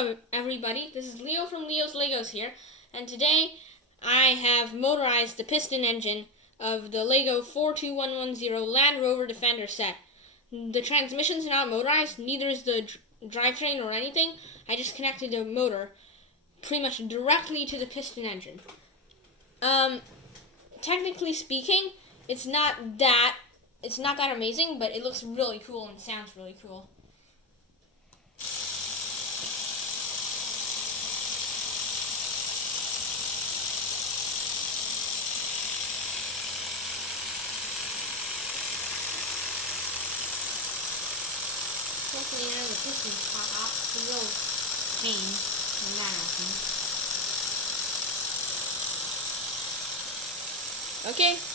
Hello everybody, this is Leo from Leo's Legos here, and today I have motorized the piston engine of the LEGO 42110 Land Rover Defender set. The transmission's not motorized, neither is the drivetrain or anything. I just connected a motor pretty much directly to the piston engine. Technically speaking, it's not that amazing, but it looks really cool and sounds really cool. Hopefully, the piston's hot off. It's a real pain when that happens. Okay, thanks.